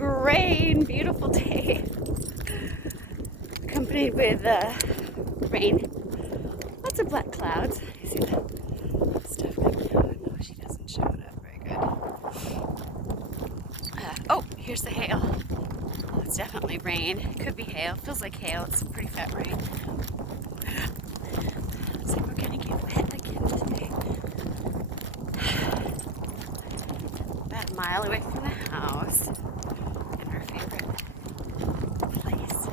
gray and beautiful day, accompanied with rain. Lots of black clouds. You see the stuff coming out? No, she doesn't show it up very good. Oh, here's the hail. Oh, it's definitely rain. Could be hail. Feels like hail. It's pretty fat rain. Looks like we're gonna get wet again today. About a mile away from the house, in our favorite place.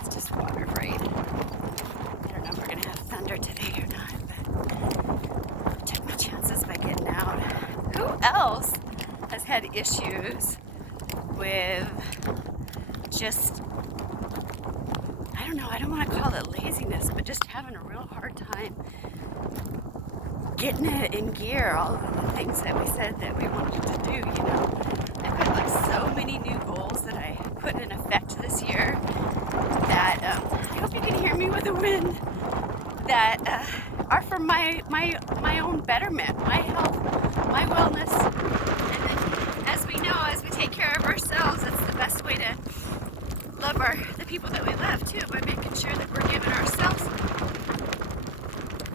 It's just water, right? I don't know if we're gonna have thunder today or not, but I'll take my chances by getting out. Who else has had issues with just, I don't know, I don't want to call it laziness, but just having a real hard time getting it in gear, all of the things that we said that we wanted to do, you know. I've had like so many new goals that I put in effect this year that I hope you can hear me with the wind, that are for my own betterment, my health, my wellness. And then, as we know, as we take care of ourselves, it's the best way to love the people that we love too, by making sure that we're giving ourselves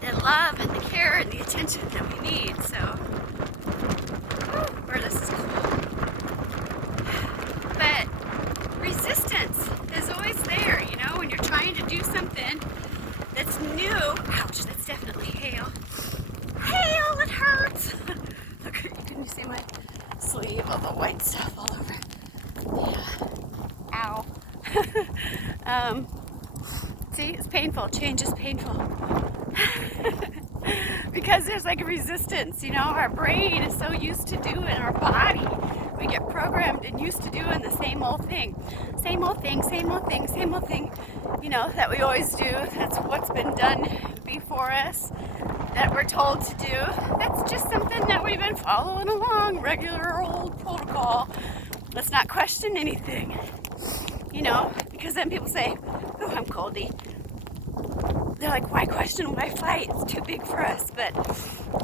the love and the care and the attention that we need. So, where this is cool. But resistance is always there, you know, when you're trying to do something that's new. Ouch, that's definitely hail. Hail, it hurts. Look, can you see my sleeve? All the white stuff all over it. Yeah. Ow. See, it's painful. Change is painful. Because there's like a resistance, you know, our brain is so used to doing, our body, we get programmed and used to doing the same old thing. Same old thing, same old thing, same old thing, you know, that we always do. That's what's been done before us, that we're told to do. That's just something that we've been following along, regular old protocol. Let's not question anything, you know, because then people say, oh, I'm coldy. They're like, why question, why fight? It's too big for us. But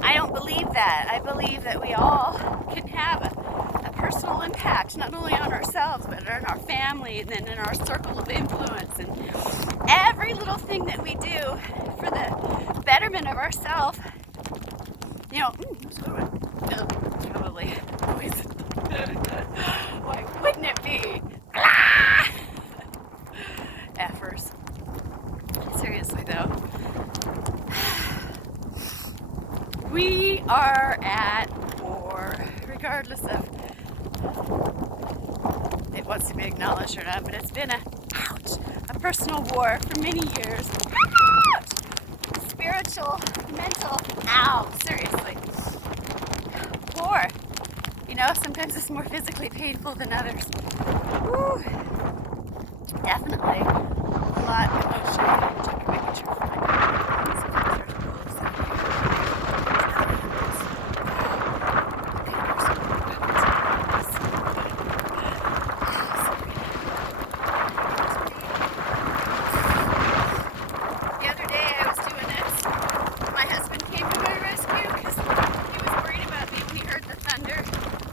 I don't believe that. I believe that we all can have a personal impact, not only on ourselves, but on our family and then in our circle of influence. And every little thing that we do for the betterment of ourselves, you know, no, probably poison. Why wouldn't it be? Effers. Seriously though, we are at war, regardless of it wants to be acknowledged or not, but it's been a personal war for many years. Ouch! Spiritual, mental, seriously. War. You know, sometimes it's more physically painful than others. Woo. Definitely. A lot of emotion. Making sure for my sometimes there's wolves out here. The other day I was doing this. My husband came to my rescue because he was worried about me when he heard the thunder.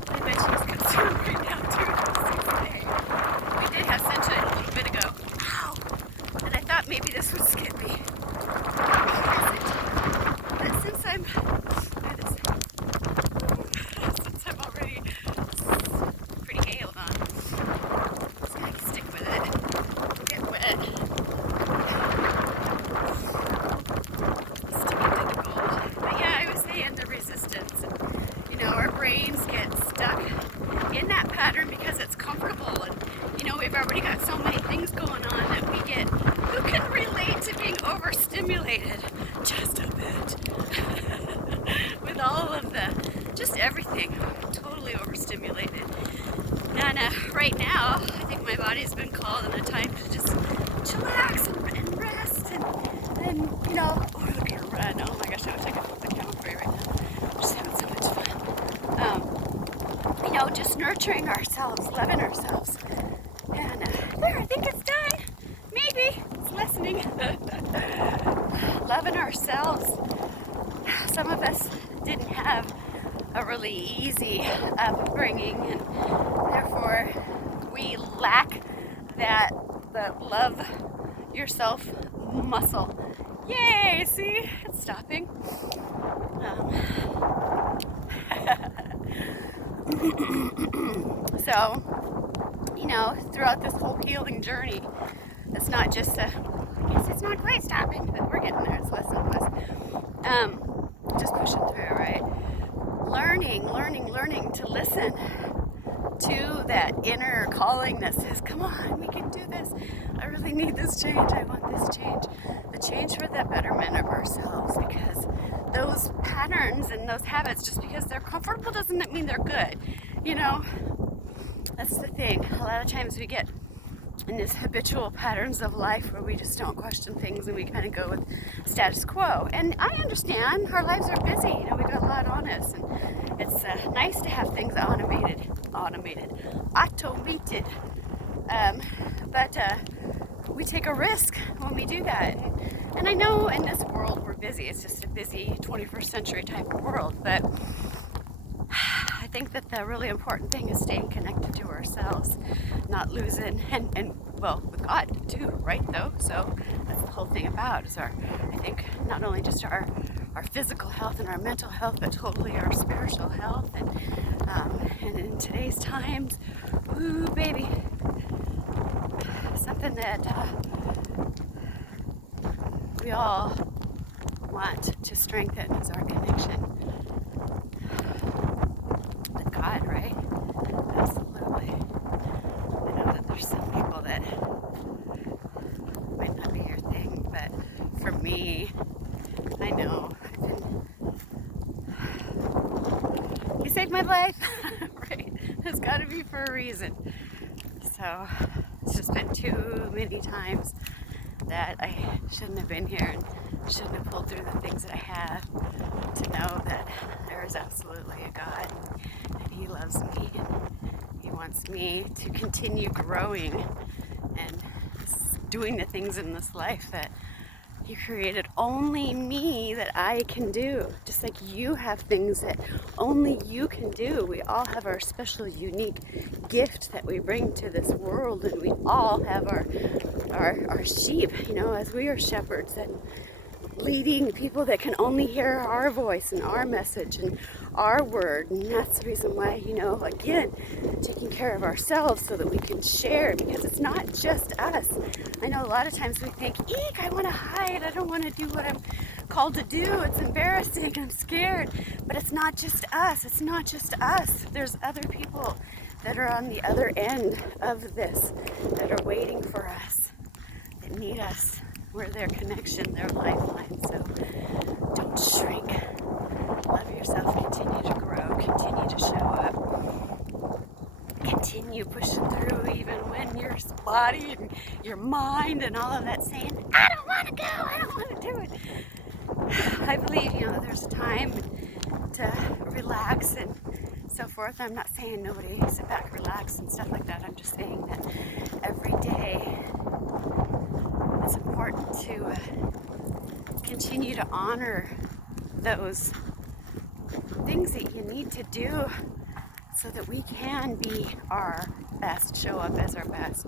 I bet he was concerned right now too. We did have sunshine a little bit ago. And I thought maybe this would skip me. But since I'm already pretty hailed on, just gonna stick with it. Get wet. Sticking to the goal. But yeah, I was saying the resistance. You know, our brains get stuck in that pattern because it's comfortable, and you know, we've already got so many things going on that we get. Who can relate to being overstimulated? Just a bit. With all of just everything. Totally overstimulated. And right now, I think my body's been called in a time to just chillax and rest and you know, oh, look at her run. Oh my gosh, I would take a the camera for you right now. We're just having so much fun. You know, just nurturing ourselves, loving ourselves. And there, I think it's done. Maybe it's listening. Loving ourselves. some of us didn't have a really easy upbringing, and therefore we lack the love yourself muscle. Yay! See, it's stopping. So, throughout this whole healing journey, it's not just I guess it's not quite stopping, but we're getting there. It's less and less. Just pushing through, right? Learning to listen to that inner calling that says, come on, we can do this. I really need this change. I want this change. The change for the betterment of ourselves, because those patterns and those habits, just because they're comfortable doesn't mean they're good. That's the thing. A lot of times we get in these habitual patterns of life where we just don't question things and we kind of go with status quo. And I understand our lives are busy. We got a lot on us, and it's nice to have things automated. But we take a risk when we do that. And I know in this world we're busy. It's just a busy 21st century type of world. But I think that the really important thing is staying connected to ourselves, not losing, and well, with God too, right though? So that's the whole thing about is I think not only just our physical health and our mental health, but totally our spiritual health. And in today's times, ooh baby, something that we all want to strengthen is our connection with God, right? Absolutely. I know that there's some people that might not be your thing, but for me, I know you saved my life, right? It's got to be for a reason. So it's just been too many times that I shouldn't have been here and shouldn't have pulled through the things that I have to know that there is absolutely a God, and He loves me, and He wants me to continue growing and doing the things in this life that He created only me that I can do. Just like you have things that only you can do. We all have our special, unique gift that we bring to this world, and we all have our sheep, as we are shepherds and leading people that can only hear our voice and our message and our word. And that's the reason why, again, taking care of ourselves so that we can share, because it's not just us. I know a lot of times we think, eek, I want to hide. I don't want to do what I'm called to do. It's embarrassing. I'm scared. But it's not just us. It's not just us. There's other people that are on the other end of this, that are waiting for us, that need us. We're their connection, their lifeline. So don't shrink. Love yourself. Continue to grow. Continue to show up. Continue pushing through even when your body and your mind and all of that saying, I don't want to go. I don't want to do it. I believe, there's a time to relax and so forth. I'm not saying nobody sit back, relax and stuff like that. I'm just saying that every day it's important to continue to honor those things that you need to do so that we can be our best, show up as our best.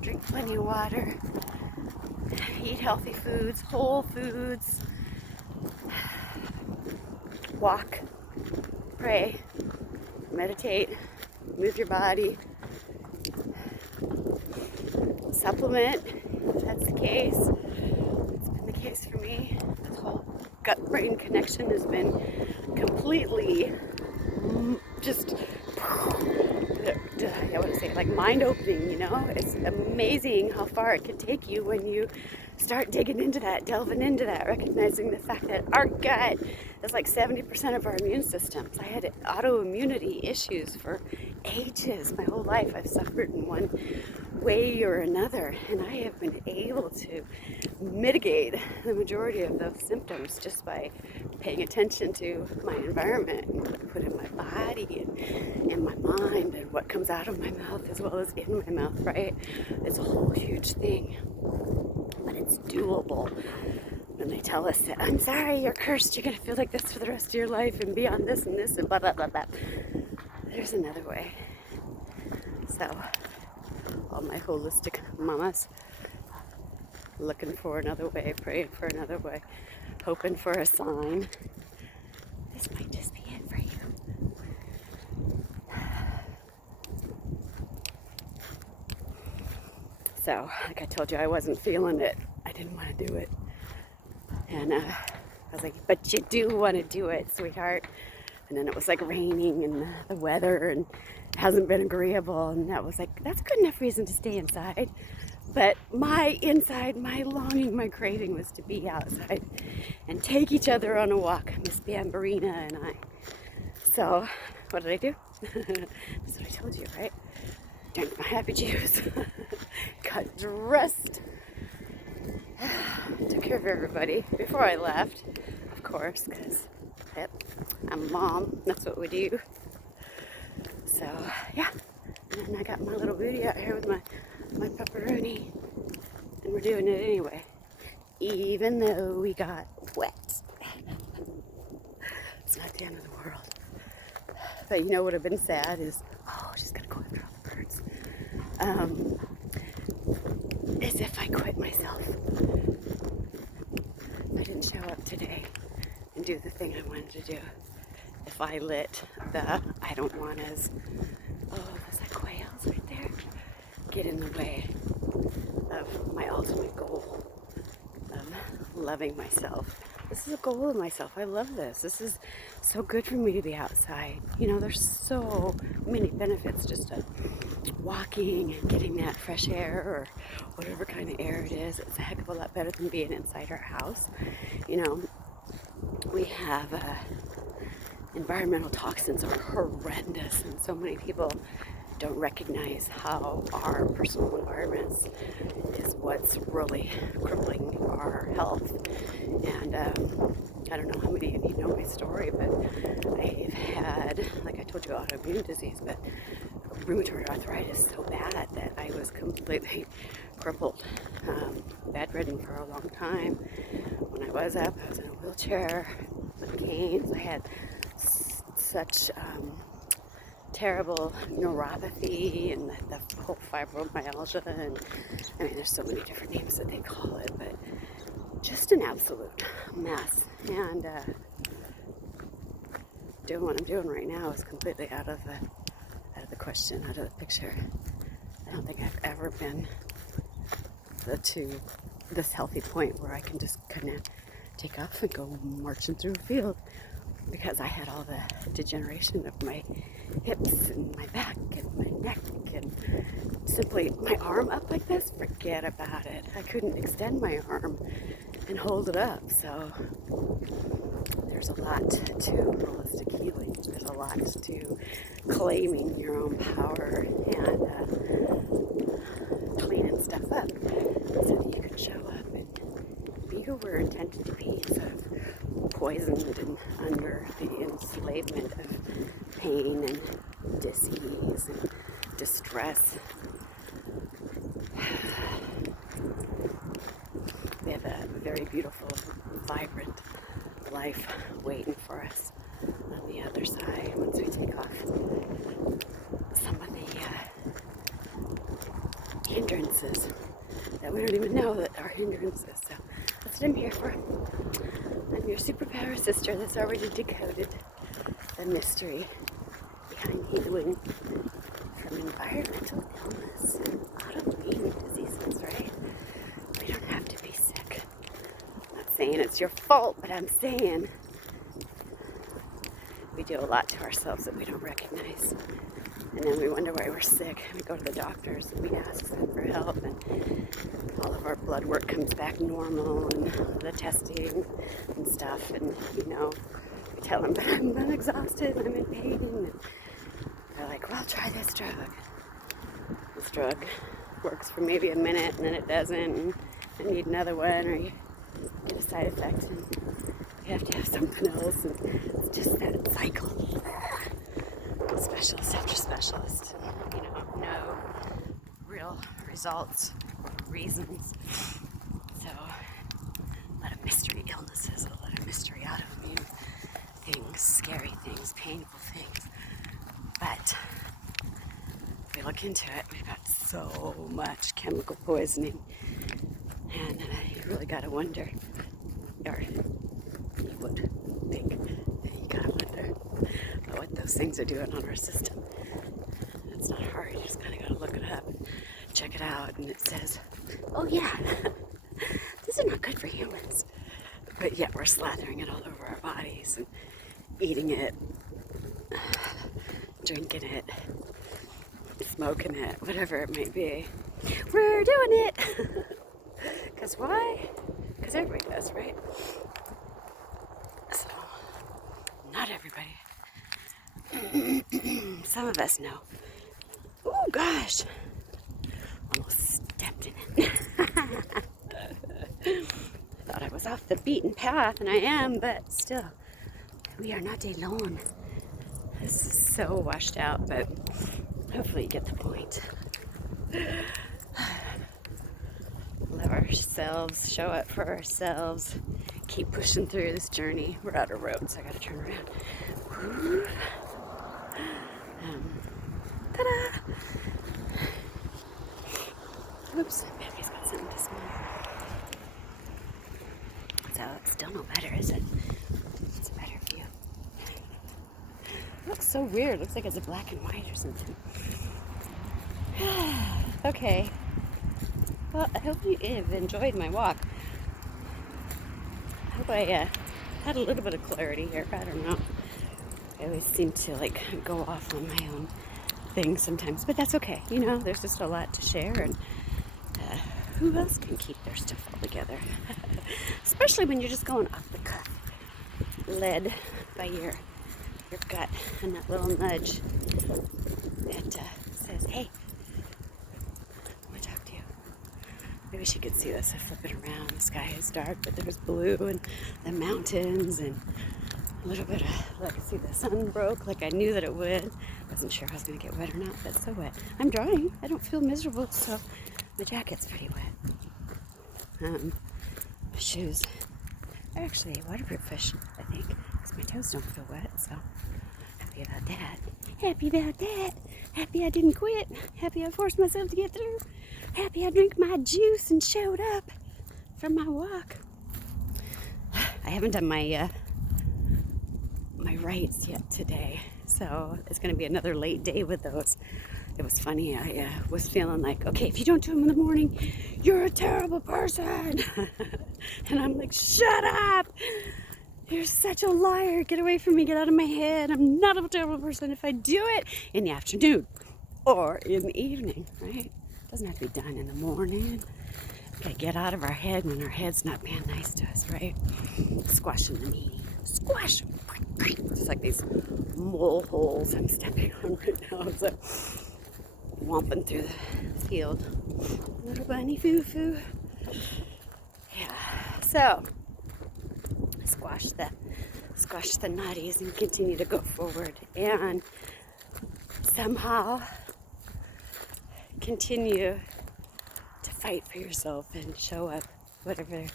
Drink plenty of water, eat healthy foods, whole foods, walk, pray, meditate, move your body, supplement, if that's the case. It's been the case for me. This whole gut-brain connection has been completely just, I want to say, like mind-opening, It's amazing how far it can take you when you start digging into that, delving into that, recognizing the fact that our gut is like 70% of our immune systems. I had autoimmunity issues for ages. My whole life I've suffered in one way or another, and I have been able to mitigate the majority of those symptoms just by paying attention to my environment and what I put in my body and in my mind and what comes out of my mouth as well as in my mouth, right? It's a whole huge thing, but it's doable. then they tell us that, I'm sorry, you're cursed, you're going to feel like this for the rest of your life and be on this and this and blah, blah, blah, blah. There's another way. So, all my holistic mamas looking for another way, praying for another way, hoping for a sign. This might just be it for you. So, like I told you, I wasn't feeling it. I didn't want to do it. And I was like, but you do want to do it, sweetheart. And then it was like raining and the weather and it hasn't been agreeable. And that was like, that's good enough reason to stay inside. But my inside, my longing, my craving was to be outside and take each other on a walk, Miss Bambarina and I. So, what did I do? That's what I told you, right? Drank my happy juice. Got dressed. Took care of everybody before I left, of course, because yep, I'm a mom. That's what we do. So, yeah. And then I got my little booty out here with my pepperoni. And we're doing it anyway. Even though we got wet. It's not the end of the world. But you know what would have been sad is, oh, she's going to go after all the birds. Is if I quit myself. If I didn't show up today and do the thing I wanted to do. If I let the I don't want as, oh, there's like quails right there, get in the way of my ultimate goal of loving myself. This is a goal of myself. I love this. This is so good for me to be outside. You know, there's so many benefits just to walking and getting that fresh air or whatever kind of air it is. It's a heck of a lot better than being inside our house. You know, we have environmental toxins are horrendous, and so many people don't recognize how our personal environments is what's really crippling our health. And I don't know how many of you know my story, but I've had, like I told you, autoimmune disease, but rheumatoid arthritis so bad that I was completely crippled, bedridden for a long time. When I was up, I was in a wheelchair with canes. I had such terrible neuropathy and the whole fibromyalgia, and I mean there's so many different names that they call it, but just an absolute mess. And doing what I'm doing right now is completely out of the question, out of the picture. I don't think I've ever been to this healthy point where I can just kind of take off and go marching through a field, because I had all the degeneration of my hips and my back and my neck and simply my arm up like this, forget about it. I couldn't extend my arm and hold it up. So there's a lot to holistic healing. There's a lot to claiming your own power and cleaning stuff up so that you can show up and be who we're intended to be, instead of poisoned and under the enslavement of pain and disease and distress. We have a very beautiful, vibrant life waiting for us on the other side once we take off some of the hindrances that we don't even know that are hindrances. So that's what I'm here for. I'm your superpower sister that's already decoded the mystery behind healing from environmental illness and autoimmune diseases, right? We don't have to be sick. I'm not saying it's your fault, but I'm saying we do a lot to ourselves that we don't recognize. And then we wonder why we're sick. We go to the doctors and we ask them for help, and all of our blood work comes back normal and the testing and stuff. And, you know, we tell them, but I'm exhausted, I'm in pain. And they're like, well, try this drug. This drug works for maybe a minute and then it doesn't. And I need another one, or you get a side effect and you have to have something else. And it's just that cycle. Specialist after specialist, and, you know, no real results or reasons. So, a lot of mystery painful things. But if we look into it, we've got so much chemical poisoning. And you really got to wonder, or you would think that you got to wonder about what those things are doing on our system. It's not hard. You just kind of got to look it up and check it out. And it says, oh yeah, these are not good for humans. But yet we're slathering it all over our bodies and eating it, drinking it, smoking it, whatever it may be. We're doing it! Because why? Because everybody does, right? So, not everybody. Some of us know. Oh gosh! Almost stepped in it. Thought I was off the beaten path, and I am, but still, we are not alone. This is so washed out, but hopefully you get the point. Love ourselves, show up for ourselves, keep pushing through this journey. We're out of road, so I gotta turn around. Ta-da! Oops, baby's got something to smell. So it's still no better, is it? It's a better view. It looks so weird. Looks like it's a black and white or something. Okay. Well, I hope you have enjoyed my walk. I hope I had a little bit of clarity here. I don't know. I always seem to like go off on my own thing sometimes, but that's okay. You know, there's just a lot to share, and who else can keep their stuff all together? Especially when you're just going off the cuff, led by your gut and that little nudge that says, hey, I want to talk to you. I wish you could see this. I flip it around. The sky is dark, but there's blue and the mountains and a little bit of, like, see, the sun broke like I knew that it would. Wasn't sure if I was going to get wet or not, but so wet. I'm drying. I don't feel miserable, so my jacket's pretty wet. My shoes are actually waterproof-ish, I think, because my toes don't feel wet, so happy about that. Happy about that. Happy I didn't quit. Happy I forced myself to get through. Happy I drank my juice and showed up from my walk. I haven't done my rites yet today, so it's going to be another late day with those. It was funny. I was feeling like, okay, if you don't do them in the morning, you're a terrible person. And I'm like, shut up. You're such a liar. Get away from me. Get out of my head. I'm not a terrible person if I do it in the afternoon or in the evening, right? It doesn't have to be done in the morning. We gotta get out of our head when our head's not being nice to us, right? Squashing the knee. Squash. Just like these mole holes I'm stepping on right now. It's like womping through the field. Little bunny foo-foo. Yeah. So squash the naughties and continue to go forward, and somehow continue to fight for yourself and show up, whatever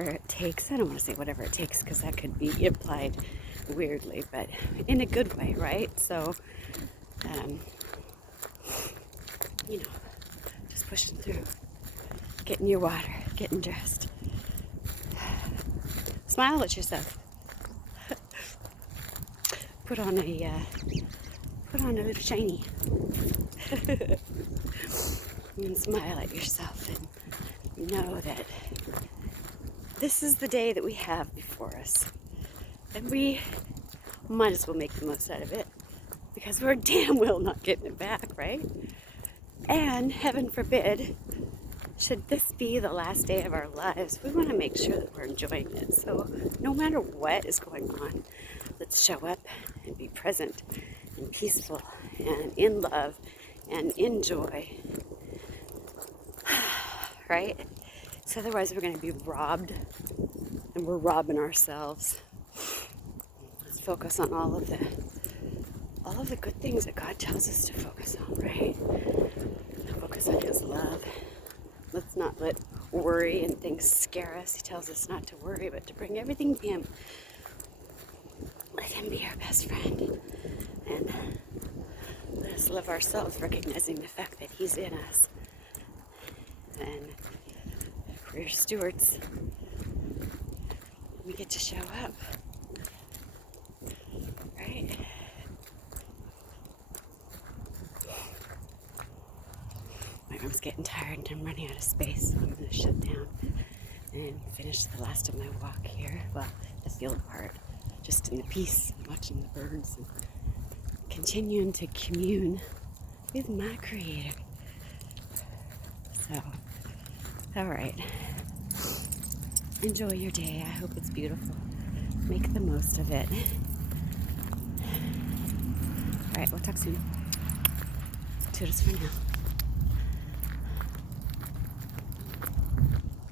it takes. I don't want to say whatever it takes, because that could be implied weirdly, but in a good way, right? So you know, just pushing through, getting your water, getting dressed. Smile at yourself. Put on a little shiny. And smile at yourself and know that this is the day that we have before us. And we might as well make the most out of it, because we're damn well not getting it back, right? And heaven forbid, should this be the last day of our lives, we want to make sure that we're enjoying it. So no matter what is going on, let's show up and be present and peaceful and in love and in joy. Right? So otherwise we're going to be robbed, and we're robbing ourselves. Let's focus on all of the good things that God tells us to focus on, right? Focus on His love. Let's not let worry and things scare us. He tells us not to worry, but to bring everything to Him. Let him be our best friend. And let us love ourselves, recognizing the fact that he's in us. And we're stewards. We get to show up. Right? My arm's getting tired and I'm running out of space, so I'm going to shut down and finish the last of my walk here. Well, the field part. Just in the peace, watching the birds and continuing to commune with my Creator. So, all right. Enjoy your day. I hope it's beautiful. Make the most of it. All right, we'll talk soon. Toodles for now.